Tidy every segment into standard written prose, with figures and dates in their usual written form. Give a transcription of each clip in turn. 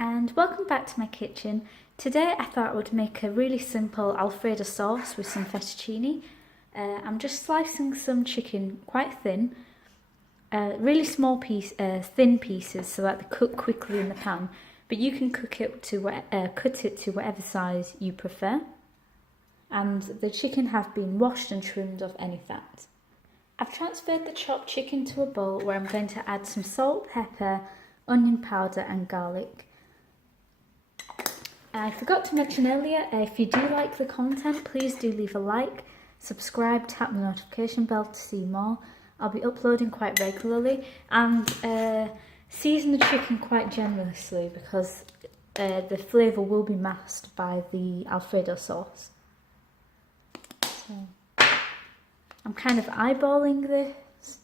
And welcome back to my kitchen. Today I thought I would make a really simple Alfredo sauce with some fettuccine. I'm just slicing some chicken quite thin, really small thin pieces so that they cook quickly in the pan, but you can cut it to whatever size you prefer. And the chicken has been washed and trimmed of any fat. I've transferred the chopped chicken to a bowl where I'm going to add some salt, pepper, onion powder and garlic. I forgot to mention earlier, if you do like the content, please do leave a like, subscribe, tap the notification bell to see more. I'll be uploading quite regularly, and season the chicken quite generously because the flavour will be masked by the Alfredo sauce. So I'm kind of eyeballing this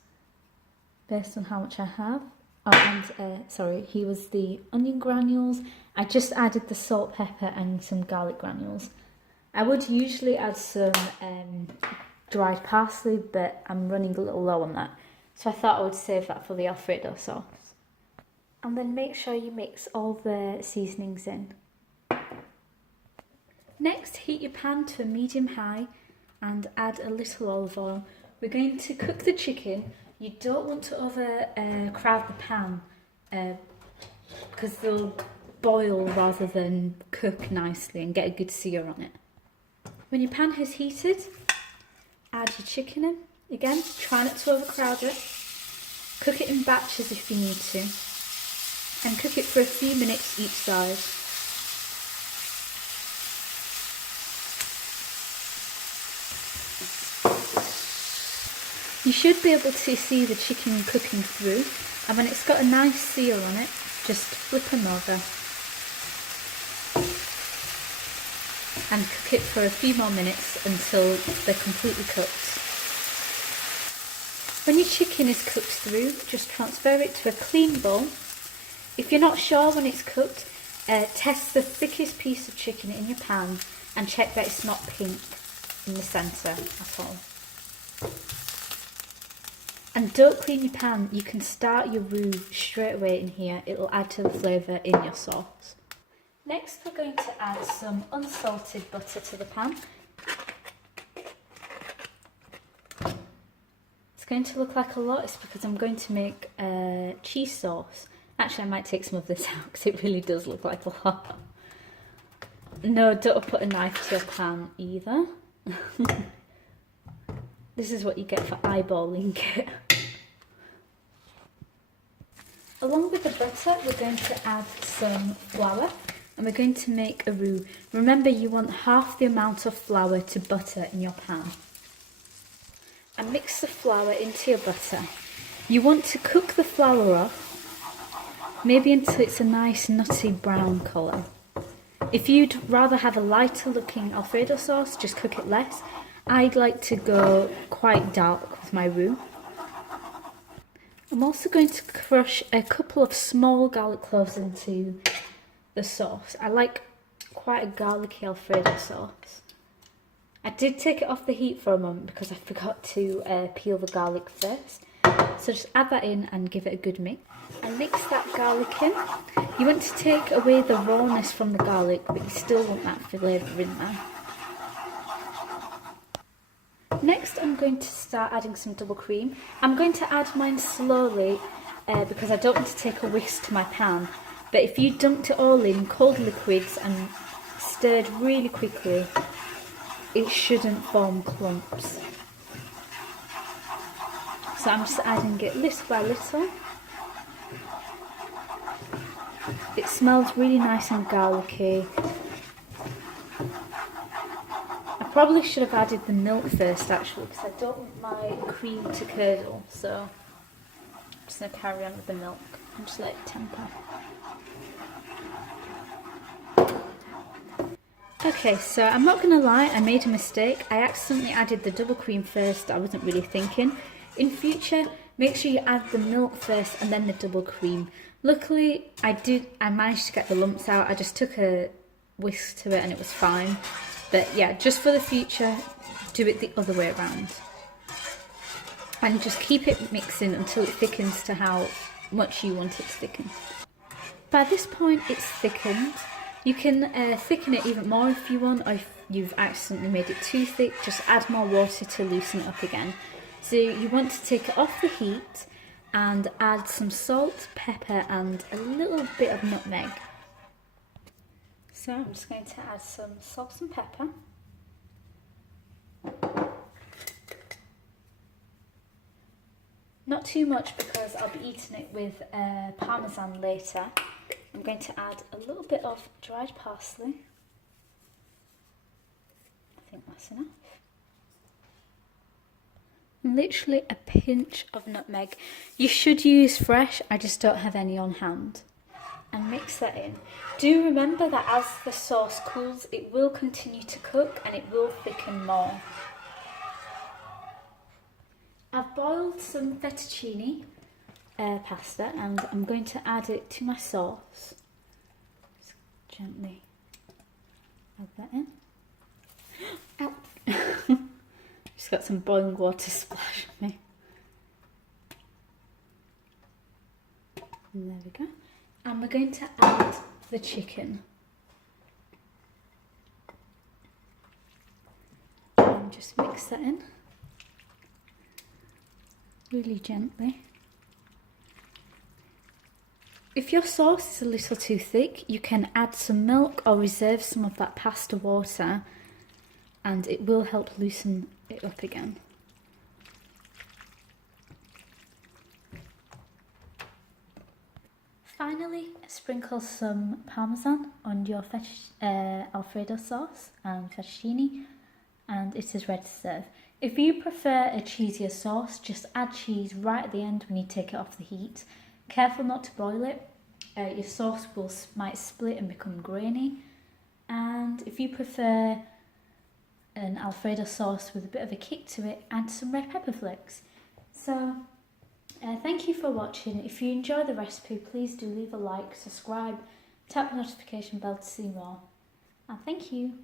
based on how much I have. Oh, and sorry, here was the onion granules. I just added the salt, pepper and some garlic granules. I would usually add some dried parsley, but I'm running a little low on that. So I thought I would save that for the Alfredo sauce. And then make sure you mix all the seasonings in. Next, heat your pan to a medium-high and add a little olive oil. We're going to cook the chicken. You don't want to overcrowd the pan because they'll boil rather than cook nicely and get a good sear on it. When your pan has heated, add your chicken in. Again, try not to overcrowd it. Cook it in batches if you need to. And cook it for a few minutes each side. You should be able to see the chicken cooking through, and when it's got a nice sear on it, just flip them over and cook it for a few more minutes until they're completely cooked. When your chicken is cooked through, just transfer it to a clean bowl. If you're not sure when it's cooked, test the thickest piece of chicken in your pan and check that it's not pink in the centre at all. And don't clean your pan, you can start your roux straight away in here, it'll add to the flavour in your sauce. Next we're going to add some unsalted butter to the pan. It's going to look like a lot, it's because I'm going to make cheese sauce. Actually I might take some of this out because it really does look like a lot. No, don't put a knife to your pan either. This is what you get for eyeballing it. Along with the butter, we're going to add some flour and we're going to make a roux. Remember, you want half the amount of flour to butter in your pan. And mix the flour into your butter. You want to cook the flour off, maybe until it's a nice nutty brown colour. If you'd rather have a lighter looking Alfredo sauce, just cook it less. I'd like to go quite dark with my roux. I'm also going to crush a couple of small garlic cloves into the sauce. I like quite a garlicky Alfredo sauce. I did take it off the heat for a moment because I forgot to peel the garlic first. So just add that in and give it a good mix. And mix that garlic in. You want to take away the rawness from the garlic, but you still want that flavour in there. Next I'm going to start adding some double cream. I'm going to add mine slowly because I don't want to take a whisk to my pan. But if you dumped it all in cold liquids and stirred really quickly, it shouldn't form clumps. So I'm just adding it little by little. It smells really nice and garlicky. I probably should have added the milk first actually because I don't want my cream to curdle, so I'm just going to carry on with the milk and just let it temper. Okay, so I'm not going to lie, I made a mistake. I accidentally added the double cream first. I wasn't really thinking. In future, make sure you add the milk first and then the double cream. Luckily, I managed to get the lumps out. I just took a whisk to it and it was fine. But yeah, just for the future, do it the other way around. And just keep it mixing until it thickens to how much you want it to thicken. by this point it's thickened. You can thicken it even more if you want, or if you've accidentally made it too thick, just add more water to loosen it up again. So you want to take it off the heat and add some salt, pepper and a little bit of nutmeg. So I'm just going to add some salt and pepper. Not too much because I'll be eating it with Parmesan later. I'm going to add a little bit of dried parsley. I think that's enough. And literally a pinch of nutmeg. You should use fresh, I just don't have any on hand. And mix that in. Do remember that as the sauce cools, it will continue to cook and it will thicken more. I've boiled some fettuccine pasta and I'm going to add it to my sauce. Just gently add that in. Ow! Just got some boiling water splash on me. And there we go. And we're going to add the chicken. And just mix that in. Really gently. If your sauce is a little too thick, you can add some milk or reserve some of that pasta water and it will help loosen it up again. Finally, sprinkle some Parmesan on your Alfredo sauce and fettuccine and it is ready to serve. If you prefer a cheesier sauce, just add cheese right at the end when you take it off the heat. Careful not to broil it, your sauce might split and become grainy. And if you prefer an Alfredo sauce with a bit of a kick to it, add some red pepper flakes. So, thank you for watching. If you enjoy the recipe, please do leave a like, subscribe, tap the notification bell to see more. And thank you.